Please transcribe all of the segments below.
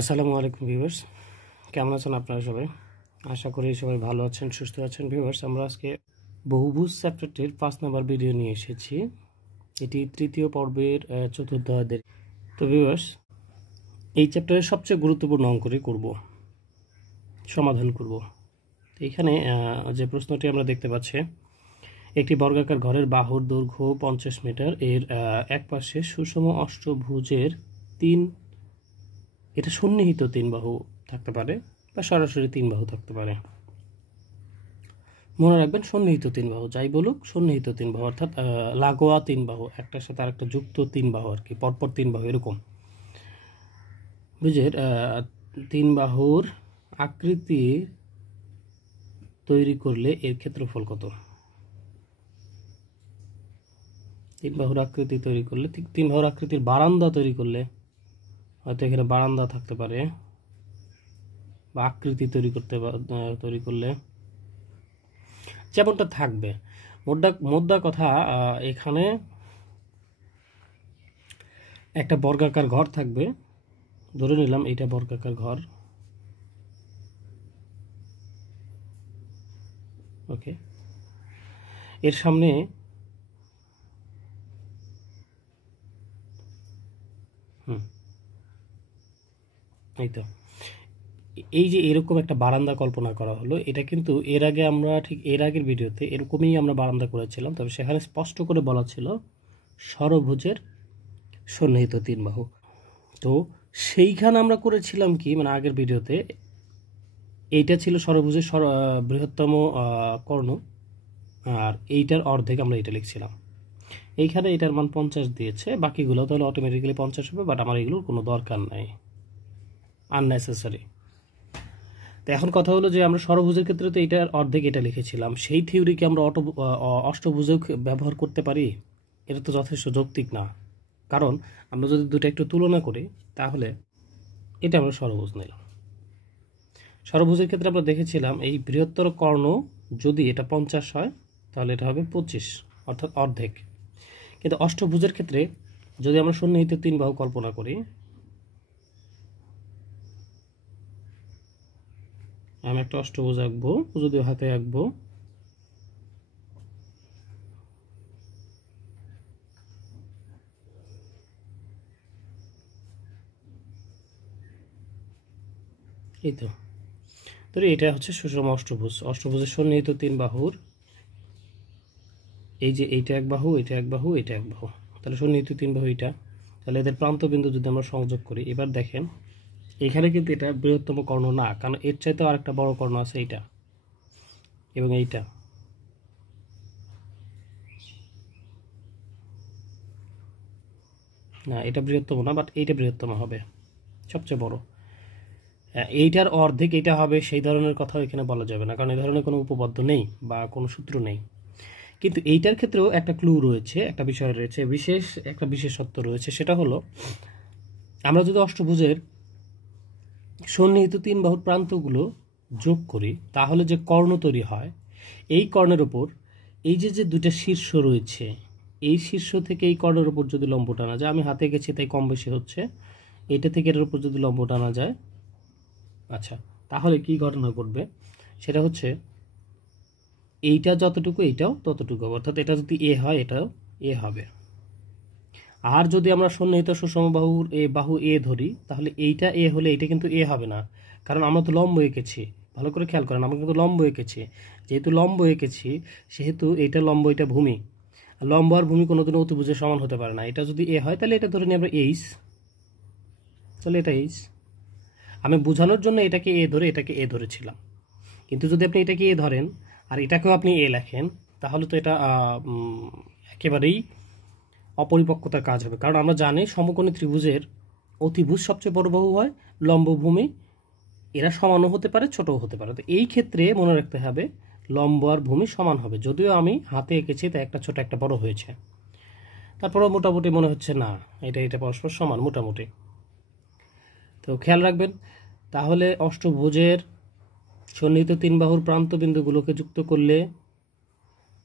আসসালামু আলাইকুম ভিউয়ার্স, কেমন আছেন আপনারা সবাই? আশা করি সবাই ভালো আছেন, সুস্থ আছেন। ভিউয়ার্স, আমরা আজকে বহুভুজ চ্যাপ্টারটির 5 নম্বর ভিডিও নিয়ে এসেছি। এটি তৃতীয় পর্বের চতুর্থ অধ্যায়ের। তো ভিউয়ার্স, এই চ্যাপ্টারের সবচেয়ে গুরুত্বপূর্ণ অঙ্কটি করব, সমাধান করব। তো এখানে যে প্রশ্নটি আমরা দেখতে পাচ্ছি, একটি বর্গাকার ঘরের বাহুর দৈর্ঘ্য 50 মিটার, এর এক পাশে সুষম অষ্টভুজের এটা সন্নিহিত 3 বাহু থাকতে পারে বা সরাসরি 3 বাহু থাকতে পারে। মনে রাখবেন, সন্নিহিত 3 বাহু, যাই বলুক সন্নিহিত 3 বাহু, অর্থাৎ লাগোয়া 3 বাহু, একটার সাথে আরেকটা যুক্ত 3 বাহু আর কি, পরপর 3 বাহু এরকম। বুঝের 3 বাহুর আকৃতি তৈরি করলে এর ক্ষেত্রফল কত? 3 বাহুর আকৃতি তৈরি করলে, ঠিক 3 বাহুর আকৃতির বারান্দা তৈরি করলে, হয়তো এখানে বারান্দা থাকতে পারে, বা আকৃতি তৈরি করলে যেমনটা থাকবে। মোদ্দা কথা, এখানে একটা বর্গাকার ঘর থাকবে, ধরে নিলাম এটা বর্গাকার ঘর। ওকে, এর সামনে এই তো, এই যে এরকম একটা বারান্দা কল্পনা করা হলো, এটা কিন্তু এর আগে আমরা ঠিক এর আগের ভিডিওতে এরকমই আমরা বারান্দা করেছিলাম, তবে সেখানে স্পষ্ট করে বলা ছিল ষড়ভুজের সন্নিহিত 3 বাহু। তো সেইখানে আমরা করেছিলাম কি, মানে আগের ভিডিওতে এইটা ছিল ষড়ভুজের বৃহত্তম কর্ণ, আর এইটার অর্ধেক আমরা এটা লিখছিলাম। এইখানে এটার মান 50 দিয়েছে, বাকিগুলো তাহলে অটোমেটিক্যালি 50 হবে, বাট আমার এগুলোর কোনো দরকার নাই, আননেসেসারি। তো এখন কথা হলো যে আমরা ষড়ভুজের ক্ষেত্রে তো এটার অর্ধেক এটা লিখেছিলাম, সেই থিওরিকে আমরা অষ্টভুজেও ব্যবহার করতে পারি? এটা তো যথেষ্ট যৌক্তিক না, কারণ আমরা যদি দুটো একটু তুলনা করি, তাহলে এটা আমরা ষড়ভুজ নিলাম। ষড়ভুজের ক্ষেত্রে আমরা দেখেছিলাম এই বৃহত্তর কর্ণ যদি এটা 50 হয়, তাহলে এটা হবে 25, অর্থাৎ অর্ধেক। কিন্তু অষ্টভুজের ক্ষেত্রে যদি আমরা সন্নিহিত 3 বাহু কল্পনা করি, আমি একটা অষ্টভুজ আঁকবো, যদি হাতে আঁকবো, এই তো ধরি এটা হচ্ছে সুষম অষ্টভুজ। অষ্টভুজের সন্নিহিত 3 বাহুর, এই যে এইটা এক বাহু, এটা এক বাহু, এটা এক বাহু, তাহলে সন্নিহিত 3 বাহু এটা। তাহলে এদের প্রান্তবিন্দু যদি আমরা সংযোগ করি, এবার দেখেন এখানে কিন্তু এটা বৃহত্তম কর্ণ না, কারণ এর চাইতেও আরেকটা বড় কর্ণ আছে, এইটা এবং এইটা। না, এটা বৃহত্তম না, বাট এইটা বৃহত্তম হবে, সবচেয়ে বড়। এইটার অর্ধেক এটা হবে, সেই ধরনের কথাও এখানে বলা যাবে না, কারণ এই ধরনের কোনো উপপাদ্য নেই বা কোনো সূত্র নেই। কিন্তু এইটার ক্ষেত্রেও একটা ক্লু রয়েছে, একটা বিষয় রয়েছে, একটা বিশেষত্ব রয়েছে। সেটা হলো, আমরা যদি অষ্টভুজের সন্নিহিত 3 বাহুর প্রান্তগুলো যোগ করি, তাহলে যে কর্ণ তৈরি হয়, এই কর্ণের ওপর এই যে যে দুইটা শীর্ষ রয়েছে, এই শীর্ষ থেকে এই কর্ণের ওপর যদি লম্ব টানা যায়, আমি হাতে গেছি তাই কম বেশি হচ্ছে, এইটা থেকে এর উপর যদি লম্ব টানা যায়, আচ্ছা, তাহলে কি ঘটনা ঘটবে? সেটা হচ্ছে এইটা যতটুকু এইটাও ততটুকু, অর্থাৎ এটা যদি এ হয় এটাও এ হবে। আর যদি আমরা সন্নিহিত সুষম বাহু এ ধরি, তাহলে এইটা এ হলে এইটা কিন্তু এ হবে না, কারণ আমরা তো লম্ব এঁকেছি। ভালো করে খেয়াল করেন, আমরা কিন্তু লম্ব এঁকেছি। যেহেতু লম্ব এঁকেছি, সেহেতু এইটা লম্ব, এটা ভূমি। লম্ব আর ভূমি কোনোদিনও অতিভুজের সমান হতে পারে না। এটা যদি এ হয়, তাহলে এটা ধরে নিই আমরা এইচ, তাহলে এটা এইচ। আমি বোঝানোর জন্য এটাকে এ ধরে এটাকে এ ধরেছিলাম, কিন্তু যদি আপনি এটাকে এ ধরেন আর এটাকেও আপনি এ লেখেন, তাহলে তো এটা একেবারেই অপরিপক্কতার কাজ হবে। কারণ আমরা জানি সমকোণী ত্রিভুজের অতিভুজ সবচেয়ে বড় বাহু হয়, লম্বভূমি এরা সমানও হতে পারে, ছোটও হতে পারে। তো এই ক্ষেত্রে মনে রাখতে হবে লম্ব আর ভূমি সমান হবে, যদিও আমি হাতে এঁকেছি তাই একটা ছোট একটা বড় হয়েছে। তারপরও মোটামুটি মনে হচ্ছে না এটা পরস্পর সমান মোটামুটি। তো খেয়াল রাখবেন, তাহলে অষ্টভুজের সন্নিহিত 3 বাহুর প্রান্ত বিন্দুগুলোকে যুক্ত করলে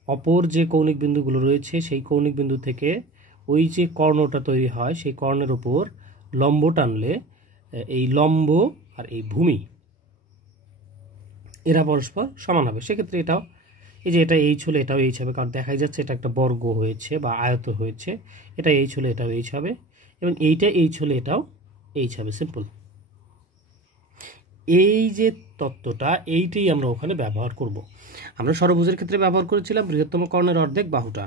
অপর যে কৌণিক বিন্দুগুলো রয়েছে, সেই কৌণিক বিন্দু থেকে ওই যে কর্ণটা তৈরি হয়, সেই কর্ণের উপর লম্ব টানলে এই লম্ব আর এই ভূমি এরা পরস্পর সমান হবে। সেক্ষেত্রে এটাও, এই যে এটা এইচ হলে এটাও এইচ হবে, কারণ দেখাই যাচ্ছে এটা একটা বর্গ হয়েছে বা আয়ত হয়েছে। এটা এইচ হলে এটাও এইচ হবে, এবং এইটা এইচ হলে এটাও এইচ হবে। সিম্পল। এই যে তত্ত্বটা, এইটাই আমরা ওখানে ব্যবহার করব। আমরা ষড়ভুজের ক্ষেত্রে ব্যবহার করেছিলাম বৃহত্তম কর্ণের অর্ধেক বাহুটা,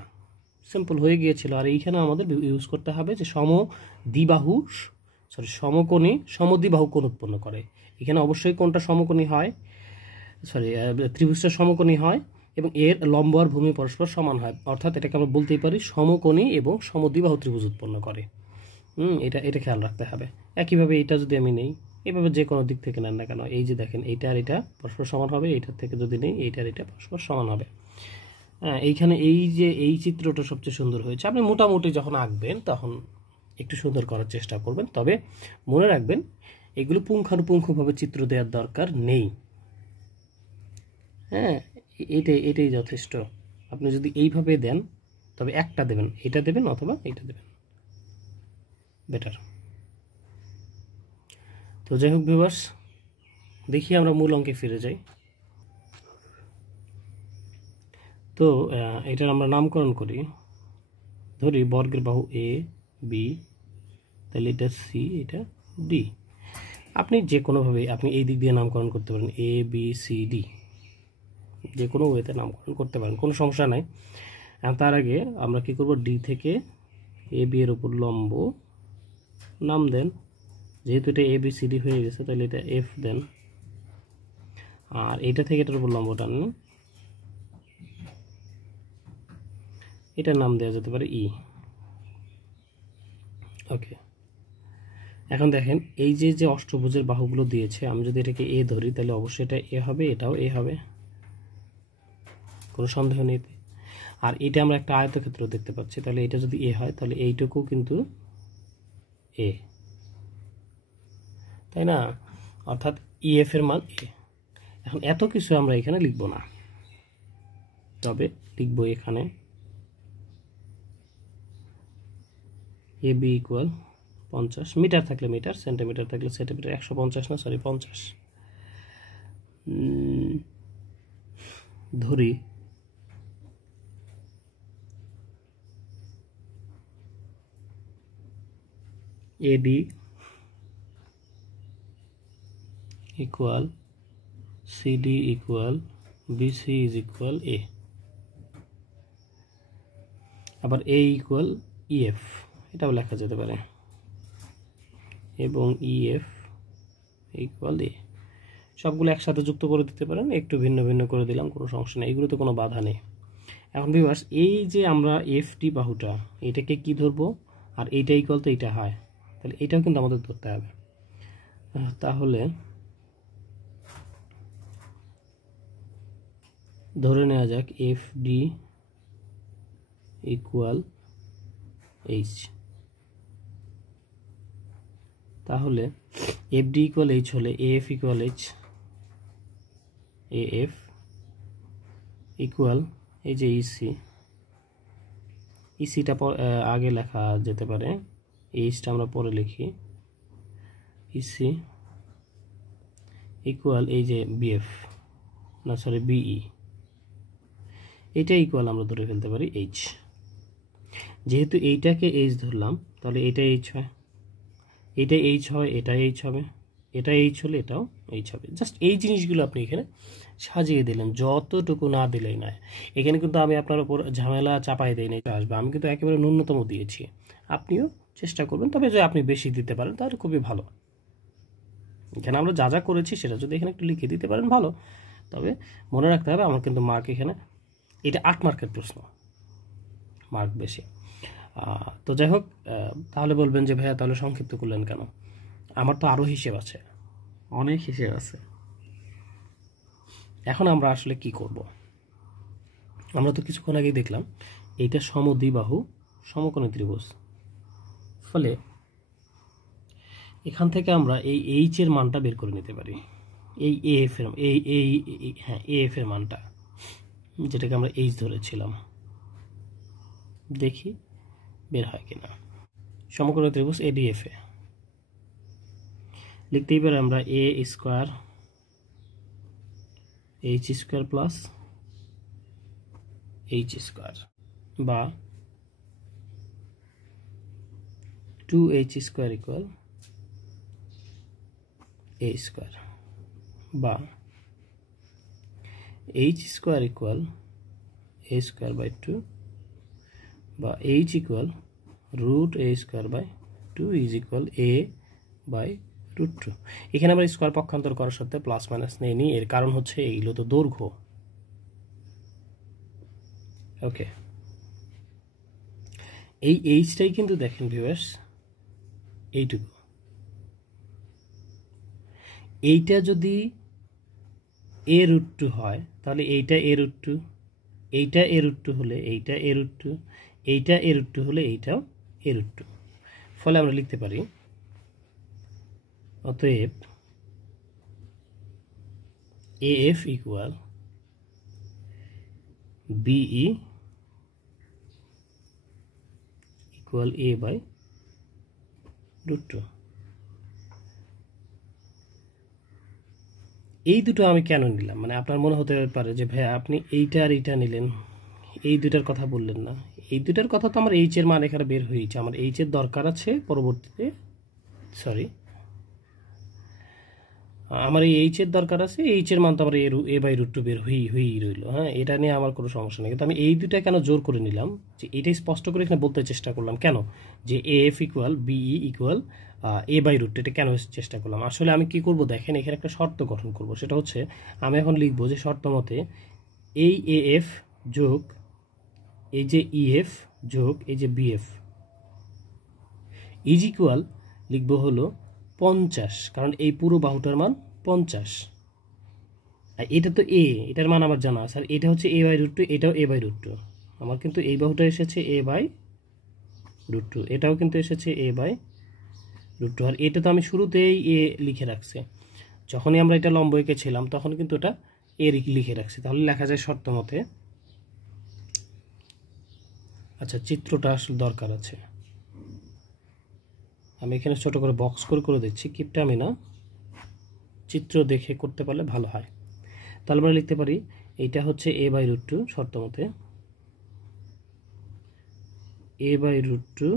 সিম্পল হয়ে গিয়েছিল। আর এইখানে আমাদের ইউজ করতে হবে যে সমকোণী সমদ্বিবাহু কোণ উৎপন্ন করে। এখানে অবশ্যই কোণটা সমকোণী হয়, ত্রিভুজটা সমকোণী হয়, এবং এর লম্ব আর ভূমি পরস্পর সমান হয়, অর্থাৎ এটাকে আমরা বলতেই পারি সমকোণী এবং সমদ্বিবাহু ত্রিভুজ উৎপন্ন করে। এটা খেয়াল রাখতে হবে। একইভাবে এটা যদি আমি নেই, এভাবে যে কোনো দিক থেকে নেন না কেন, এই যে দেখেন এইটা আর এটা পরস্পর সমান হবে, এইটার থেকে যদি নেই এইটা আর এটা পরস্পর সমান হবে। এইখানে এই যে এই চিত্রটা সবচেয়ে সুন্দর হয়েছে। আপনি মোটামুটি যখন আঁকবেন তখন একটু সুন্দর করার চেষ্টা করবেন, তবে মনে রাখবেন এগুলো পুঙ্খানুপুঙ্খভাবে চিত্র দেওয়ার দরকার নেই। হ্যাঁ, এটাই যথেষ্ট। আপনি যদি এইভাবে দেন তবে একটা দেবেন, এটা দেবেন অথবা এইটা দেবেন, বেটার। তো যাই হোক ভিউয়ার্স, দেখি আমরা মূল অঙ্কে ফিরে যাই। তো এটার আমরা নামকরণ করি, ধরি বর্গের বাহু এ বি, তাহলে এটা সি, এটা ডি। আপনি যে কোনোভাবে আপনি এই দিক দিয়ে নামকরণ করতে পারেন, এ বি সি ডি, যে কোনো ওয়েতে নামকরণ করতে পারেন, কোনো সমস্যা নাই। তার আগে আমরা কি করব, ডি থেকে এ বি এর উপর লম্ব নাম দেন। যেহেতু এটা এ বি সি ডি হয়ে গেছে, তাহলে এটা এফ দেন। আর এটা থেকে এটার উপর লম্ব টান, এটার নাম দেওয়া যেতে পারে ই। ওকে, এখন দেখেন এই যে অষ্টভুজের বাহুগুলো দিয়েছে, আমি যদি এটাকে এ ধরি তাহলে অবশ্যই এটা এ হবে, এটাও এ হবে, কোনো সন্দেহ নেই। আর এটা আমরা একটা আয়তক্ষেত্র দেখতে পাচ্ছি, তাহলে এটা যদি এ হয় তাহলে এইটুকু কিন্তু এ, তাই না? অর্থাৎ ইএফ এর মান এ। এখন এত কিছু আমরা এখানে লিখব না, তবে লিখব এখানে এ বি ইকুয়াল 50, মিটার থাকলে মিটার, সেন্টিমিটার থাকলে সেন্টিমিটার, 150 না, সরি 50 ধরি। AD equal CD equal BC is equal a, আবার এ ইকুয়াল ইএফ, এটাও লেখা যেতে পারে, এবং ইএফ ইকুয়াল এ। সবগুলো একসাথে যুক্ত করে দিতে পারেন, একটু ভিন্ন ভিন্ন করে দিলাম, কোনো সমস্যা নেই, এগুলোতে কোনো বাধা নেই। এখন ভিউয়ার্স, এই যে আমরা এফটি বাহুটা, এটাকে কি ধরবো, আর এইটা ইকুয়াল তো এইটা হয়, তাহলে এটাও কিন্তু আমাদের ধরতে হবে। তাহলে ধরে নেওয়া যাক এফ ডি ইকুয়াল এইচ। তাহলে এফ ডি ইকুয়াল এইচ হলে F equal H, F equal এই যে ইসি, ইসিটা আগে লেখা যেতে পারে, এইচটা আমরা পরে লিখি, ইসি ইকুয়াল এই যে বিএফ, না সরি বিই, এটা ইকুয়াল আমরা ধরে ফেলতে পারি এইচ। যেহেতু এইটাকে এইচ ধরলাম, তাহলে এটা এইচ হয়, এটা এইচ হয়, এটা এইচ হবে, এটা এইচ হলে এটাও এইচ হবে। জাস্ট এই জিনিসগুলো আপনি এখানে সাজিয়ে দিলেন, যতটুকু না দিলেই নয়। এখানে কিন্তু আমি আপনার উপর ঝামেলা চাপাই দিই না, এটা আসবে, আমি কিন্তু একেবারে ন্যূনতম দিয়েছি। আপনিও চেষ্টা করবেন, তবে যদি আপনি বেশি দিতে পারেন তাহলে খুবই ভালো। এখানে আমরা যা যা করেছি সেটা যদি এখানে একটু লিখে দিতে পারেন ভালো, তবে মনে রাখতে হবে আমার কিন্তু মার্ক এখানে, এটা 8 মার্কের প্রশ্ন, মার্ক বেশি। তো যাই হোক, তাহলে বলবেন যে ভাইয়া তাহলে সংক্ষিপ্ত করলেন কেন? আমার তো আরও হিসেব আছে, অনেক হিসেব আছে। এখন আমরা আসলে কি করব? আমরা তো কিছুক্ষণ আগেই দেখলাম এইটা সমদ্বিবাহু সমকোণী ত্রিভুজ, ফলে এখান থেকে আমরা এই এইচ এর মানটা বের করে নিতে পারি, এই এফ এর এফ এর মানটা, যেটাকে আমরা এইচ ধরেছিলাম। দেখি বের হয় কিনা। সমকোণী ত্রিভুজ এডিএফ এ লিখতেই পারি আমরা a square h square plus h square, বা 2h square equal a square, বা h square equal a square by 2, বা h ইকুয়াল root a square by 2 is equal a by root 2। এখানে আমরা স্কোয়ার পক্ষান্তর করার সাথে প্লাস মাইনাস নিয়ে নিই, এর কারণ হচ্ছে এইগুলো তো দৈর্ঘ্য। ওকে, এই এইচটাই কিন্তু দেখেন ভিউয়ার্স এইটুকু, এইটা যদি a রুট 2 হয় তাহলে এইটা a রুট 2, এইটা a রুট 2 হলে এইটা a রুট 2, এইটা a রুট 2 হলে এইটাও a রুট 2। ফলে আমরা লিখতে পারি অতএব AF equal BE equal A by root 2। এই দুটো আমি কেন নিলাম, মানে আপনার মনে হতে পারে যে ভাইয়া আপনি এইটা আর এইটা নিলেন, এই দুটার কথা বললেন না। এই দুটার কথা তো আমার এইচ এর মান এখানে বের হয়েছে, আমার এইচ এর দরকার আছে পরবর্তীতে, সরি আমার এই এইচ এর দরকার আছে, এইচ এর মান তো আমার এ বাই রুট 2 বের হয়েই রইল। হ্যাঁ, এটা নিয়ে আমার কোনো সমস্যা নেই, কিন্তু আমি এই দুটা কেন জোর করে নিলাম যে এটাই স্পষ্ট করে এখানে বলতে চেষ্টা করলাম কেন যে AF equal BE equal a by root 2, এটা কেন চেষ্টা করলাম। আসলে আমি কি করব দেখেন, এখানে একটা শর্ত গঠন করব, সেটা হচ্ছে আমি এখন লিখবো যে শর্ত মতে এই AF যোগ এই যে EF যোগ এই যে BF ইজ ইকুয়াল লিখবো হলো 50, কারণ এই পুরো বাহুটার মান 50, আর এটা তো a, এটার মান আমার জানা আছে, আর এটা হচ্ছে a বাই রুট 2, এটাও a বাই রুট 2। আমার কিন্তু এই বাহুটা এসেছে a বাই রুট 2, এটাও কিন্তু এসেছে a বাই রুট 2, আর এটা তো আমি শুরুতেই a লিখে রাখছি, যখনই আমরা এটা লম্ব এঁকেছিলাম তখন কিন্তু এটা a লিখে রাখছি। তাহলে লেখা যায় শর্ত মতে, আচ্ছা চিত্রটা আসলে দরকার আছে, আমি এখানে ছোট করে বক্স করে দিচ্ছি, কিপটা আমি না, চিত্র দেখে করতে পারলে ভালো হয়। তাহলে আমরা লিখতে পারি এইটা হচ্ছে a বাই রুট 2, শর্ত মতে a by root 2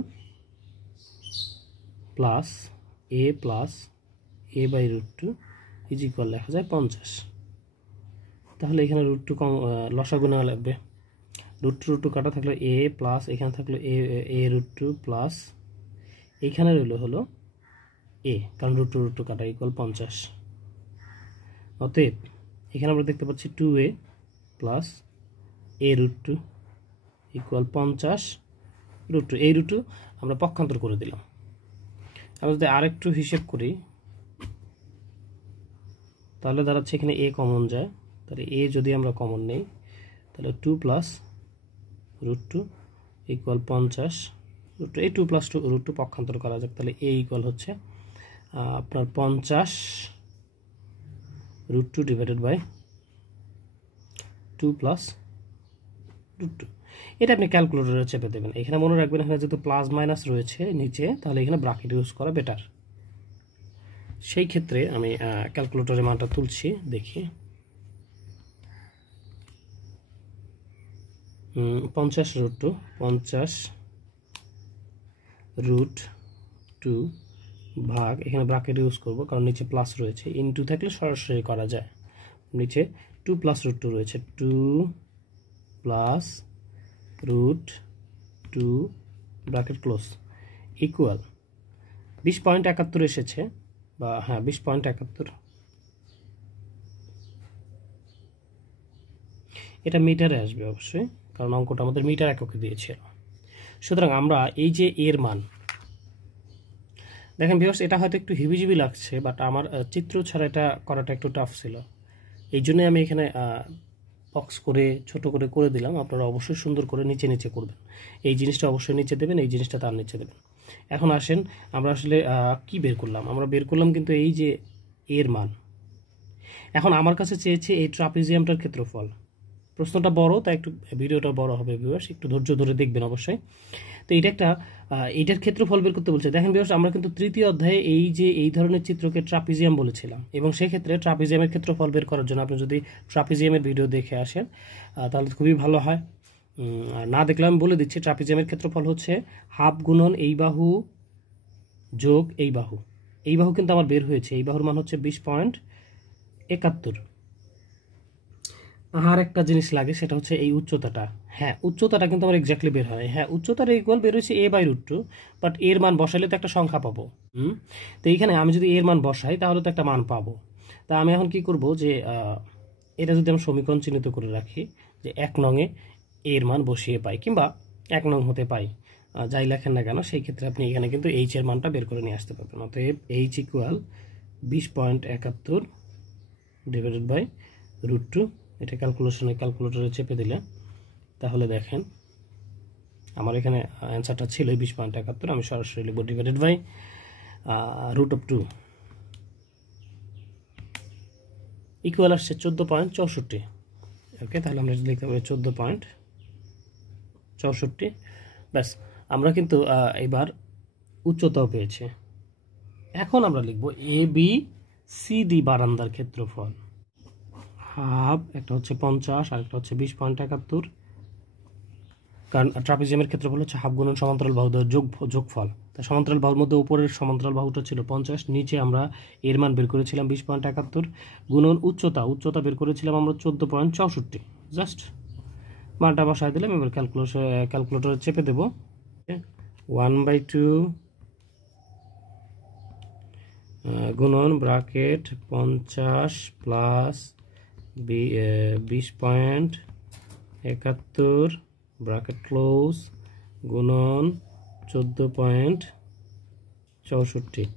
plus a plus a by root 2 is equal লেখা যায় 50। তাহলে এখানে রুট 2 কম লসাগু নেওয়া লাগবে, রুট 2 কাটা থাকলো a প্লাস এখানে থাকলো a রুট 2 প্লাস এইখানে রইল হলো a, কারণ রুট 2 কাটা ইকুয়াল 50। অতএব এখানে আমরা দেখতে পাচ্ছি 2a plus a root 2 equal 50 root 2, এই রুট 2 আমরা পক্ষান্তর করে দিলাম। আমরা যদি আরেকটু হিসেব করি তাহলে দাঁড়াচ্ছে এখানে a কমন যায়, তাহলে a যদি আমরা কমন নেই তাহলে 2 প্লাস রুট 2 ইকুয়াল 50 রুট 2, এই 2 প্লাস রুট 2 পক্ষান্তর করা যাক, তাহলে a ইকুয়াল হচ্ছে আপনার 50 root 2 divided by 2 plus root 2। এটা আপনি ক্যালকুলেটরে চেপে দেবেন। এখানে মনে রাখবেন এখানে যেহেতু প্লাস মাইনাস রয়েছে নিচে, তাহলে এখানে ব্র্যাকেট ইউজ করা বেটার। সেই ক্ষেত্রে আমি ক্যালকুলেটরের মানটা তুলছি, দেখি 50 রুট 2, 50 রুট 2 ভাগ, এখানে ব্র্যাকেট ইউজ করব কারণ নিচে প্লাস রয়েছে, ইনটু থাকলে সরাসরি করা যায়, নিচে 2 প্লাস রুট 2 রয়েছে, 2 plus root 2 bracket close equal 20.71 এসেছে, বা হ্যাঁ 20.71, এটা মিটারে আসবে অবশ্যই কারণ অঙ্কটা আমাদের মিটার এককে দিয়েছিল। সুতরাং আমরা এই যে এর মান দেখেন ভিউয়ার্স, এটা হয়তো একটু হিবিজিবি লাগছে, বাট আমার চিত্র ছাড়া এটা করাটা একটু টাফ ছিল, এই জন্যই আমি এখানে বক্স করে ছোট করে দিলাম। আপনারা অবশ্যই সুন্দর করে নিচে নিচে করবেন, এই জিনিসটা অবশ্যই নিচে দেবেন, এই জিনিসটা তার নিচে দেবেন। এখন আসেন আমরা আসলে কি বের করলাম, আমরা বের করলাম কিন্তু এই যে এর মান। এখন আমার কাছে চেয়েছে এই ট্রাপিজিয়ামটার ক্ষেত্রফল, প্রশ্নটা বড় তাই একটু ভিডিওটা বড় হবে ভিউয়ার্স, একটু ধৈর্য ধরে দেখবেন অবশ্যই। তো এটা একটা এটার ক্ষেত্রফল বের করতে বলছে। দেখেন ভিউয়ার্স, আমরা কিন্তু তৃতীয় অধ্যায়ে এই ধরনের চিত্রকে ট্রাপিজিয়াম বলেছিলাম, এবং সেক্ষেত্রে ট্রাপিজিয়ামের ক্ষেত্রফল বের করার জন্য আপনি যদি ট্রাপিজিয়ামের ভিডিও দেখে আসেন তাহলে খুবই ভালো হয়। আর না দেখলে আমি বলে দিচ্ছি, ট্রাপিজিয়ামের ক্ষেত্রফল হচ্ছে হাফ গুণন এই বাহু যোগ এই বাহু। এই বাহু কিন্তু আমার বের হয়েছে, এই বাহুর মান হচ্ছে 20.71। আর একটা জিনিস লাগে, সেটা হচ্ছে এই উচ্চতাটা। হ্যাঁ, উচ্চতাটা কিন্তু আমার এক্স্যাক্টলি বের হয়। হ্যাঁ, উচ্চতাটা ইকুয়াল বের হয়েছে a/√2, বাট এর মান বসাইলে তো একটা সংখ্যা পাবো। তো এইখানে আমি যদি এর মান বসাই তাহলে তো একটা মান পাবো। তা আমি এখন কি করব, যে এটা যদি আমি সমীকরণ চিহ্নিত করে রাখি, যে 1 নংয়ে এর মান বসিয়ে পাই, কিংবা 1 নং হতে পাই, যাই লেখেন না কেন, সেই ক্ষেত্রে আপনি এখানে কিন্তু এইচ এর মানটা বের করে নিয়ে আসতে পারবেন। অতএব এইচ ইকুয়াল 20.71 ডিভাইডেড বাই √2। এটা ক্যালকুলেটরে চেপে দিলে তাহলে দেখেন আমার এখানে অ্যান্সারটা ছিল 20.71, আমি সরাসরি লিখব ডিভাইডেড বাই √2 ইকুয়াল আসছে 14.64। ওকে, তাহলে আমরা লিখতে পারি 14.64। ব্যাস, আমরা কিন্তু এবার উচ্চতাও পেয়েছি। এখন আমরা লিখব ABCD বারান্দার ক্ষেত্রফল। হাফ, একটা হচ্ছে 50 আর একটা হচ্ছে 20.71, কারণ ট্রাপিজিয়ামের ক্ষেত্রফল হচ্ছে হাফ গুণন সমান্তরাল বাহুদের যোগফল। তা সমান্তরাল বাহুর মধ্যে উপরের সমান্তরাল বাহুটা ছিল 50, নিচে আমরা এর মান বের করেছিলাম 20.71, গুণন উচ্চতা বের করেছিলাম আমরা 14.64। জাস্ট মানটা বসায় দিলাম, এবার ক্যালকুলেটরে চেপে দেব। 1/2 গুণন ব্র্যাকেট 50 প্লাস 20.71 ব্র্যাকেট ক্লোজ গুণন 14.64।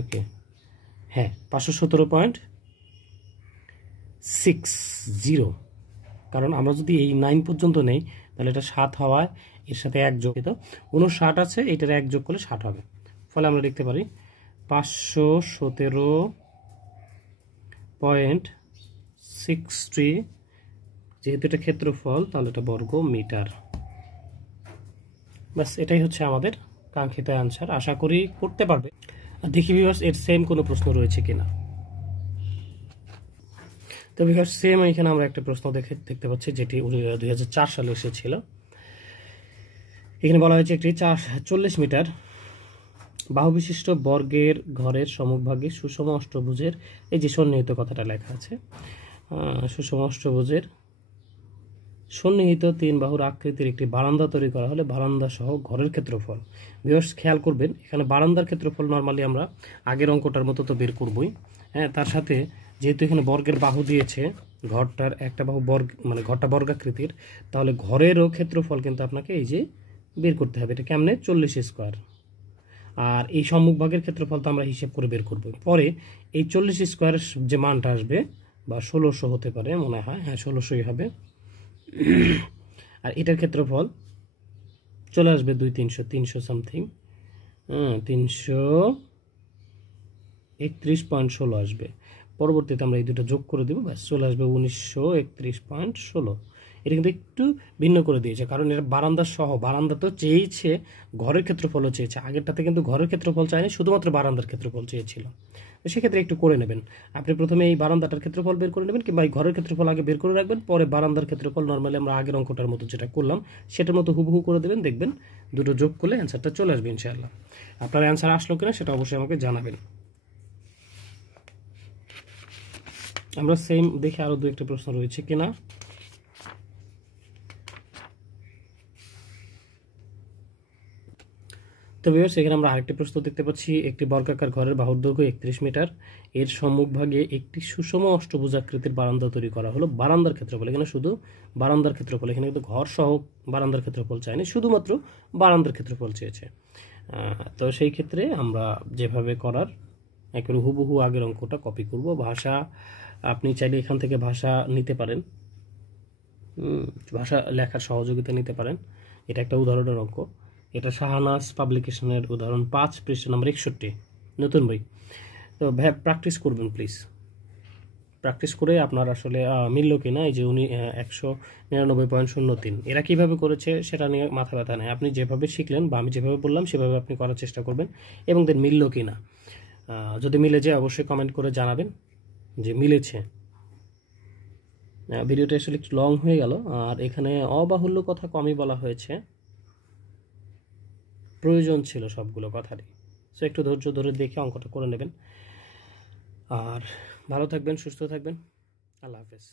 ওকে, হ্যাঁ, 517.60। কারণ আমরা যদি এই 9 পর্যন্ত নেই তাহলে এটা 7 হওয়ায় এর সাথে 1 যোগ, তো 59 আছে, এটার 1 যোগ করলে 60 হবে। ফলে আমরা লিখতে পারি 517.63। যেহেতু এটা ক্ষেত্রফল, তাহলে এটা বর্গ মিটার। বাস, এটাই হচ্ছে আমাদের কাঙ্ক্ষিত অ্যান্সার। আশা করি করতে পারবে। আর দেখি ভিউয়ার্স এর সেম কোনো প্রশ্ন রয়েছে কিনা। তো ভিউয়ার্স, সেম এখানে আমরা একটা প্রশ্ন দেখতে পাচ্ছি, যেটি 2004 সালে এসেছিল। এখানে বলা হয়েছে একটি 40 মিটার বাহু বিশিষ্ট বর্গের ঘরের সম্মুখভাগে সুষম অষ্টভুজের, এই যে সন্নিহিত কথাটা লেখা আছে, সুষম অষ্টভুজের সন্নিহিত 3 বাহুর আকৃতির একটি বারান্দা তৈরি করা হলে বারান্দা সহ ঘরের ক্ষেত্রফল। ভিউয়ার্স খেয়াল করবেন, এখানে বারান্দার ক্ষেত্রফল নর্মালি আমরা আগের অঙ্কটার মতো তো বের করবই। হ্যাঁ, তার সাথে যেহেতু এখানে বর্গের বাহু দিয়েছে, ঘরটার একটা বাহু মানে ঘরটা বর্গাকৃতির, তাহলে ঘরেরও ক্ষেত্রফল কিন্তু আপনাকে এই যে বের করতে হবে। এটা কেমনে? 40 স্কোয়ার। আর এই সম্মুখভাগের ক্ষেত্রফল তো আমরা হিসেব করে বের করব। পরে এই 40 স্কোয়ারের যে মানটা আসবে, বা 1600 হতে পারে মনে হয়, হ্যাঁ 1600ই হবে। আর এটার ক্ষেত্রফল চলে আসবে 300 সামথিং, 331.16 আসবে। পরবর্তীতে আমরা এই দুটো যোগ করে দেবো, ব্যাস চলে আসবে 1931.16। এটা কিন্তু একটু ভিন্ন করে দিয়েছে, কারণ এটা বারান্দা সহ, বারান্দা তো চেয়েছে, ঘরের ক্ষেত্রফলও চেয়েছে। আগেরটাতে কিন্তু ঘরের ক্ষেত্রফল চায়নি, শুধুমাত্র বারান্দার ক্ষেত্রফল চেয়েছিল। তো সেক্ষেত্রে একটু করে নেবেন, আপনি প্রথমে এই বারান্দাটার ক্ষেত্রফল বের করে নেবেন, কিংবা এই ঘরের ক্ষেত্রফল আগে বের করে রাখবেন, পরে বারান্দার ক্ষেত্রফল নর্মালি আমরা আগের অঙ্কটার মতো যেটা করলাম সেটার মতো হুবহু করে দেবেন, দেখবেন দুটো যোগ করলে অ্যান্সারটা চলে আসবে ইনশাআল্লাহ। আপনার অ্যান্সার আসলো কিনা সেটা অবশ্যই আমাকে জানাবেন। আমরা সেম দেখে আরো দু একটা প্রশ্ন রয়েছে কিনা। তো ভিউয়ার্স, এখানে আমরা আরেকটি প্রশ্ন দেখতে পাচ্ছি। একটি বর্গাকার ঘরের বাহুর দৈর্ঘ্য 31 মিটার, এর সম্মুখভাগে একটি সুষম অষ্টভুজাকৃতির বারান্দা তৈরি করা হলো। বারান্দার ক্ষেত্রফল, এখানে শুধু বারান্দার ক্ষেত্রফল, এখানে কিন্তু ঘর সহ বারান্দার ক্ষেত্রফল চায়নি, শুধুমাত্র বারান্দার ক্ষেত্রফল চেয়েছে। তো সেই ক্ষেত্রে আমরা যেভাবে করার একেবারে হুবহু আগের অঙ্কটা কপি করব। ভাষা আপনি চাইলে এখান থেকে ভাষা নিতে পারেন, ভাষা লেখার সহযোগিতা নিতে পারেন। এটা একটা উদাহরণের অঙ্ক, এটা শাহানাজ পাবলিকেশনের উদাহরণ 5 পৃষ্ঠা নম্বর 61, নতুন বই। তো প্র্যাকটিস করবেন প্লিজ। প্র্যাকটিস করে আপনার আসলে মিলল কিনা। এই যে উনি 199.03 এরা কিভাবে করেছে সেটা নিয়ে মাথা ব্যথা নেই। আপনি যেভাবে শিখলেন বা আমি যেভাবে বললাম সেভাবে আপনি করার চেষ্টা করবেন এবং দেন মিলল কিনা। যদি মিলে যায় অবশ্যই কমেন্ট করে জানাবেন যে মিলেছে। ভিডিওটা আসলে একটু লং হয়ে গেল, আর এখানে অবাহুল্য কথা কমই বলা হয়েছে, প্রয়োজন ছিল সবগুলো কথারই। সো একটু ধৈর্য ধরে দেখে অঙ্কটা করে নেবেন। আর ভালো থাকবেন, সুস্থ থাকবেন। আল্লাহ হাফেজ।